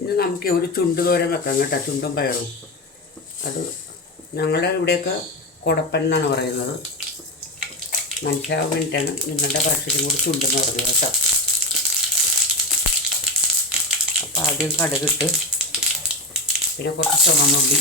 ഇനി നമുക്ക് ഒരു ചുണ്ട് തോരൻ വെക്കാം കേട്ടോ, ചുണ്ടും പയറും. അത് ഞങ്ങളുടെ ഇവിടെയൊക്കെ കുടപ്പൻ എന്നാണ് പറയുന്നത്. മനസ്സിലാവാൻ വേണ്ടിയിട്ടാണ് നിങ്ങളുടെ ഭാഷയിലും കൂടി ചുണ്ടെന്ന് പറഞ്ഞത് കേട്ടോ. അപ്പോൾ ആദ്യം കടുകിട്ട് പിന്നെ കുറച്ച് ചുമന്നുള്ളി,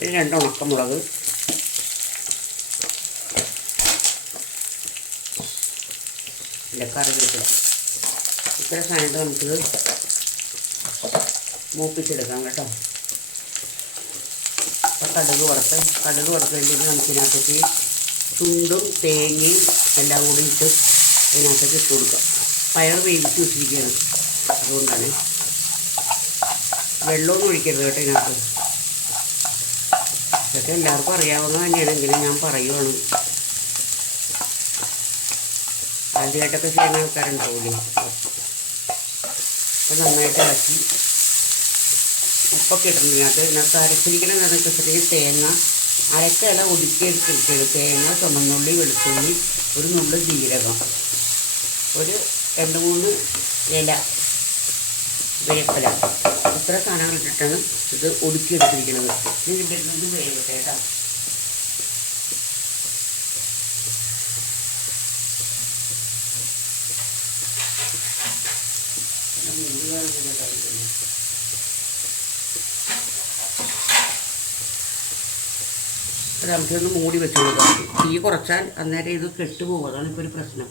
പിന്നെ 2 ഉണക്കമുളക്, പിന്നെ കറിവേപ്പില. ഇത്ര സാധനമായിട്ട് നമുക്കിത് മൂപ്പിച്ചെടുക്കാം കേട്ടോ. അപ്പോൾ കടുക് വറുത്ത് കഴിഞ്ഞിട്ട് നമുക്കിതിനകത്തേക്ക് ചുണ്ടും തേങ്ങയും എല്ലാം കൂടി ഇട്ട് ഇതിനകത്തേക്ക് ഇട്ട് കൊടുക്കാം. പയർ വേവിച്ച് വെച്ചിരിക്കുകയാണ്, അതുകൊണ്ടാണ്. വെള്ളമൊന്നും ഒഴിക്കരുത് കേട്ടോ ഇതിനകത്ത്. ഇതൊക്കെ എല്ലാവർക്കും അറിയാവുന്ന തന്നെയാണെങ്കിലും ഞാൻ പറയുവാണ്. ആദ്യമായിട്ടൊക്കെ ചെയ്യുന്ന ആൾക്കാരുണ്ടാവില്ലേ. അപ്പോൾ നന്നായിട്ട് ഇളക്കി ഉപ്പൊക്കെ ഇട്ടിട്ടുണ്ടെങ്കിൽ ഇതിനകത്ത് അരച്ചിരിക്കണമെന്ന് വെച്ചിട്ടുണ്ടെങ്കിൽ തേങ്ങ അരക്കല ഒതുക്കിയെടുത്തിട്ട് തേങ്ങ, ചുമന്നുള്ളി, വെളുത്തുള്ളി, ഒരു നുള്ളു ജീരകം, ഒരു 2-3 ഇല വേപ്പില, ഇത്ര സാധനങ്ങൾ ഇട്ടിട്ടാണ് ഇത് ഒതുക്കിയെടുത്തിരിക്കുന്നത്. ഇനി ഇത് വേവട്ടെ കേട്ടോ. നമുക്കൊന്ന് മൂടി വെച്ച് കൊടുക്കാം. തീ കുറച്ചാൽ അന്നേരം ഇത് കെട്ടുപോകും, അതാണ് ഇപ്പോൾ ഒരു പ്രശ്നം.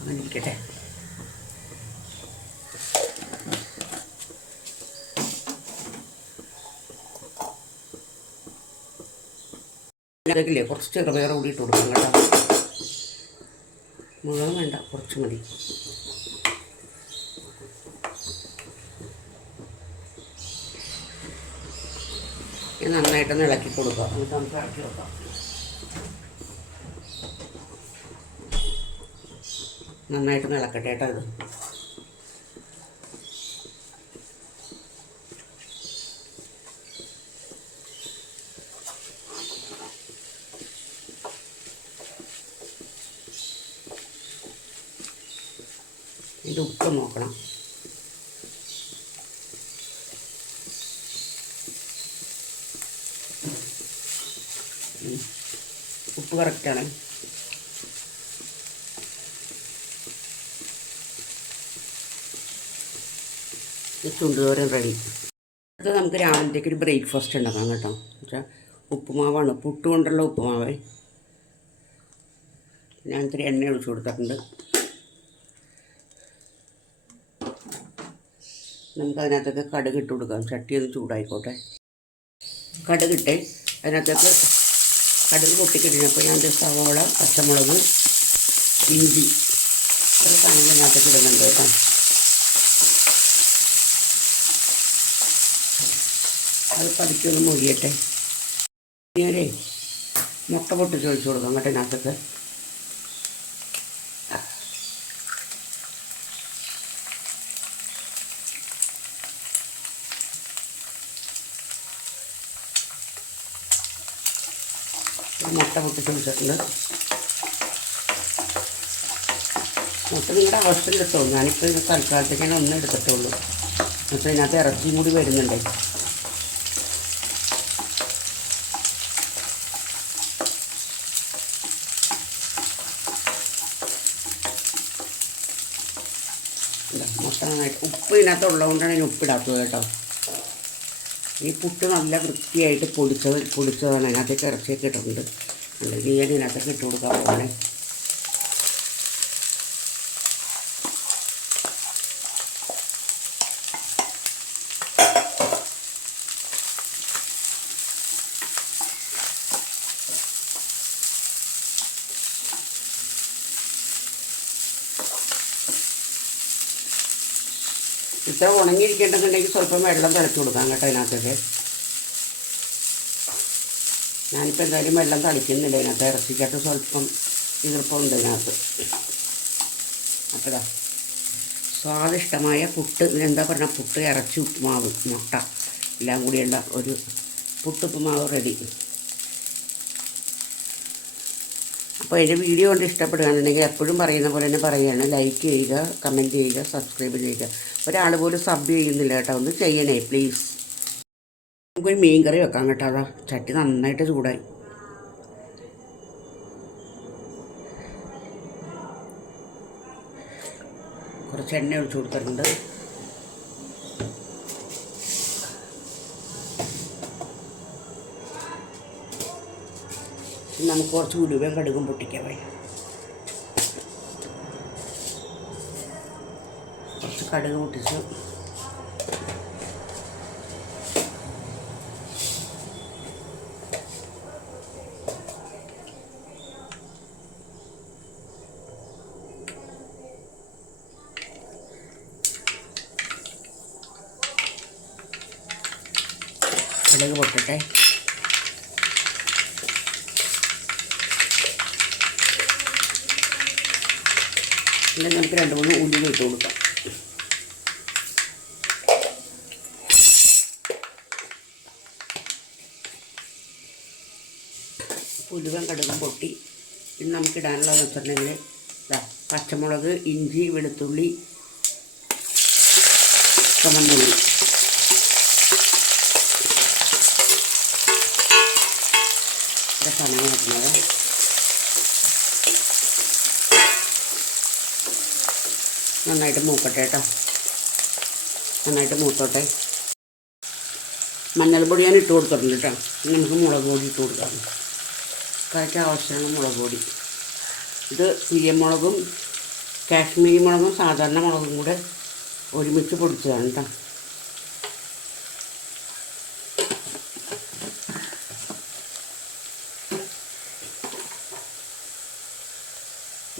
അങ്ങനെ ഇരിക്കട്ടെ. അതിലേക്കില്ലേ കുറച്ച് ചെറുപയർ കൂടി ഇട്ട് കൊടുക്കും കേട്ടോ. മുഴുവൻ വേണ്ട, കുറച്ച് മതി. നന്നായിട്ടൊന്ന് ഇളക്കി കൊടുക്കുക. എന്നിട്ട് നമുക്ക് ഇറക്കി വെക്കാം. നന്നായിട്ടൊന്ന് ഇളക്കട്ടെ കേട്ടോ. ഇത് ഇതിൻ്റെ ഉപ്പ് നോക്കണം. ഉപ്പ് കറക്റ്റാണ്. ചുണ്ടുതോരൻ റെഡി. അത് നമുക്ക് രാവിലത്തേക്ക് ഒരു ബ്രേക്ക്ഫാസ്റ്റ് ഉണ്ടാക്കാം കേട്ടോ. എന്നുവെച്ചാൽ ഉപ്പുമാവാണ്, പുട്ട് കൊണ്ടുള്ള ഉപ്പുമാവ്. ഞാൻ ഇത്തിരി എണ്ണ ഒഴിച്ചു കൊടുത്തിട്ടുണ്ട്. നമുക്കതിനകത്തൊക്കെ കടുക് ഇട്ട് കൊടുക്കാം. ചട്ടി ഒന്ന് ചൂടായിക്കോട്ടെ. കടുകിട്ട് അതിനകത്തേക്ക് കടുക് പൊട്ടിക്കഴിഞ്ഞപ്പോൾ ഞാൻ സവോള, പച്ചമുളക്, ഇഞ്ചി ഒരു സാധനം അതിനകത്തേക്ക് ഇടുന്നുണ്ട് കേട്ടോ. അത് പതുക്കൊന്ന് മൊഴിയട്ടെ. ഞാനേ മുട്ട പൊട്ടിച്ച് ഒഴിച്ചു കൊടുക്കാം കേട്ടോ ഇതിനകത്തേക്ക്. മുട്ട പൊട്ടിച്ച് വെച്ചിട്ടുണ്ട്. മുട്ട നിങ്ങളുടെ ആവശ്യത്തിലെടുത്തോളൂ. ഞാനിപ്പോൾ ഇത് തൽക്കാലത്തേക്കാണ് ഒന്നും എടുത്തിട്ടുള്ളൂ. അപ്പോൾ ഇതിനകത്ത് ഇറച്ചിയും കൂടി വരുന്നുണ്ട്. മുട്ട നന്നായിട്ട് ഉപ്പ് ഇതിനകത്ത് ഉള്ളതുകൊണ്ടാണ് ഞാൻ ഉപ്പിടാത്തത് കേട്ടോ. ഈ പുട്ട് നല്ല വൃത്തിയായിട്ട് പൊടിച്ചതാണ്. അതിനകത്തേക്ക് ഇറച്ചിയൊക്കെ ഇട്ടിട്ടുണ്ട്. അല്ലെങ്കിൽ ഞാൻ ഇതിനകത്തൊക്കെ ഇട്ട് കൊടുക്കാൻ പോലെ. ഇത്ര ഉണങ്ങിയിരിക്കേണ്ടെന്നുണ്ടെങ്കിൽ സ്വല്പം വെള്ളം തിളച്ച് കൊടുക്കാം കേട്ടോ അതിനകത്തൊക്കെ. ഞാനിപ്പോൾ എന്തായാലും വെള്ളം തളിക്കുന്നില്ല ഇതിനകത്ത്. ഇറച്ചിക്കകത്ത് സ്വല്പം ഈർപ്പമുണ്ട് ഇതിനകത്ത്. അപ്പോൾ സ്വാദിഷ്ടമായ പുട്ട്, ഇതിനെന്താ പറഞ്ഞാൽ പുട്ട്, ഇറച്ചി, ഉപ്പുമാവ്, മുട്ട എല്ലാം കൂടിയുള്ള ഒരു പുട്ടുപ്പുമാവ് റെഡി. അപ്പോൾ എൻ്റെ വീഡിയോ കൊണ്ട് ഇഷ്ടപ്പെടുകയാണെന്നുണ്ടെങ്കിൽ എപ്പോഴും പറയുന്ന പോലെ തന്നെ പറയുകയാണ്, ലൈക്ക് ചെയ്യുക, കമൻറ്റ് ചെയ്യുക, സബ്സ്ക്രൈബ് ചെയ്യുക. ഒരാൾ പോലും സബ് ചെയ്യുന്നില്ല കേട്ടോ, ഒന്ന് ചെയ്യണേ പ്ലീസ്. നമുക്കൊരു മീൻ കറി വെക്കാം കേട്ടോ. അതാ ചട്ടി നന്നായിട്ട് ചൂടായി. കുറച്ച് എണ്ണ ഒഴിച്ചു കൊടുത്തിട്ടുണ്ട്. നമുക്ക് കുറച്ച് ഉലുവയും കടുകും പൊട്ടിക്കാൻ വയ്യ. കുറച്ച് കടുക് പൊട്ടിച്ച് കടുക് പൊട്ടട്ടെ. പിന്നെ നമുക്ക് 2-3 ഉലുവ ഇട്ട് കൊടുക്കാം. ഉലുവയും കടുകും പൊട്ടി. ഇനി നമുക്ക് ഇടാനുള്ളതെന്ന് വെച്ചിട്ടുണ്ടെങ്കിൽ പച്ചമുളക്, ഇഞ്ചി, വെളുത്തുള്ളി, ചുമന്നുള്ളി, സാധനങ്ങൾ വെക്കുന്നത്. നന്നായിട്ട് മൂക്കട്ടെ കേട്ടോ, നന്നായിട്ട് മൂത്തോട്ടെ. മഞ്ഞൾപ്പൊടി ഞാൻ ഇട്ട് കൊടുത്തിട്ടുണ്ട് കേട്ടോ. നമുക്ക് മുളക് പൊടി ഇട്ട് കൊടുക്കാം. കറിക്ക് ആവശ്യമാണ് മുളക് പൊടി. ഇത് കുരുമുളകും കാശ്മീരി മുളകും സാധാരണ മുളകും കൂടെ ഒരുമിച്ച് പൊടിച്ചതാണ് കേട്ടോ.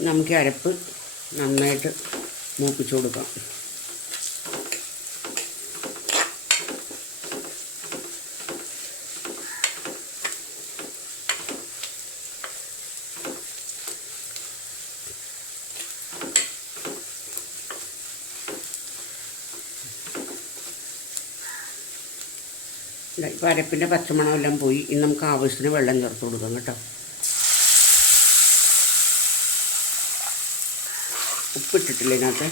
നമുക്ക് അരപ്പ് നന്നായിട്ട് മൂപ്പിച്ച് കൊടുക്കാം. ഇപ്പോൾ അരപ്പിൻ്റെ പച്ചമണമെല്ലാം പോയി. ഇനി നമുക്ക് ആവശ്യത്തിന് വെള്ളം ചേർത്ത് കൊടുക്കാം കേട്ടോ. ഉപ്പിട്ടിട്ടില്ല ഇതിനകത്ത്.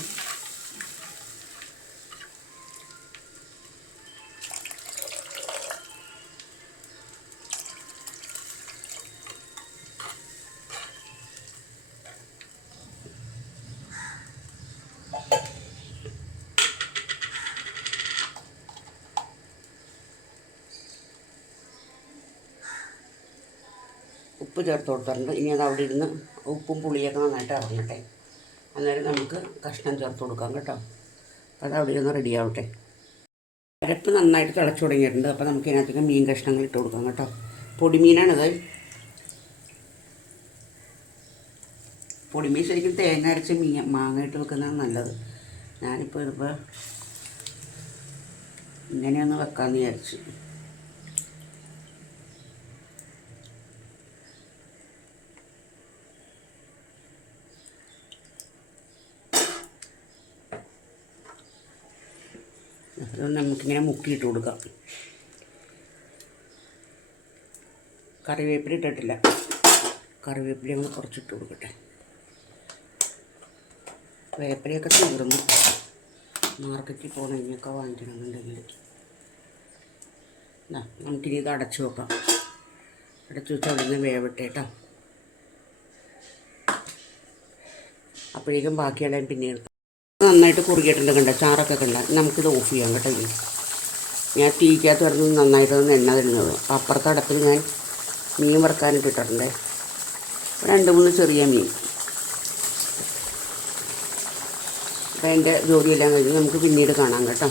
ഉപ്പ് ചേർത്ത് കൊടുത്തിട്ടുണ്ട്. ഇനി അത് അവിടെ ഇരുന്ന് ഉപ്പും പുളിയൊക്കെ നന്നായിട്ട് ഇറങ്ങട്ടെ. അന്നേരം നമുക്ക് കഷ്ണം ചേർത്ത് കൊടുക്കാം കേട്ടോ. അത് അവിടെ ഇരുന്ന് റെഡി ആവട്ടെ. അരപ്പ് നന്നായിട്ട് തിളച്ച് തുടങ്ങിയിട്ടുണ്ട്. അപ്പോൾ നമുക്ക് ഇതിനകത്തേക്ക് മീൻ കഷ്ണങ്ങൾ ഇട്ട് കൊടുക്കാം കേട്ടോ. പൊടിമീനാണിത്. പൊടിമീൻ ശരിക്കും തേങ്ങ അരച്ച് മാങ്ങ ഇട്ട് വെക്കുന്നതാണ് നല്ലത്. ഞാനിപ്പോൾ ഇതിപ്പോൾ ഇങ്ങനെയൊന്ന് വെക്കാമെന്ന് വിചാരിച്ചു. അത് നമുക്കിങ്ങനെ മുക്കിയിട്ട് കൊടുക്കാം. കറിവേപ്പില ഇട്ടിട്ടില്ല. കറിവേപ്പില നമ്മൾ കുറച്ചിട്ട് കൊടുക്കട്ടെ. വേപ്പിലയൊക്കെ തീർന്നു. മാർക്കറ്റിൽ പോകുന്നതിനൊക്കെ വാങ്ങിക്കണമെന്നുണ്ടെങ്കിൽ നമുക്കിനി ഇത് അടച്ചു വെക്കാം. അടച്ചു വെച്ച് അവിടെ നിന്ന് വേവട്ടെ കേട്ടോ. അപ്പോഴേക്കും ബാക്കിയെല്ലാം പിന്നെ നന്നായിട്ട് കുറുകിയിട്ടുണ്ട്. കണ്ട ചാറൊക്കെ കണ്ട. നമുക്കിത് ഓഫ് ചെയ്യാം കേട്ടോ. ഞാൻ തീക്കകത്ത് വരുന്നത് നന്നായിട്ടൊന്ന് എണ്ണ തരുന്നത്. അപ്പുറത്തെ അടപ്പിൽ ഞാൻ മീൻ വറുക്കാനായിട്ട് ഇട്ടിട്ടുണ്ട്. 2-3 ചെറിയ മീൻ. അപ്പോൾ എൻ്റെ ജോലിയെല്ലാം കഴിഞ്ഞ് നമുക്ക് പിന്നീട് കാണാം കേട്ടോ.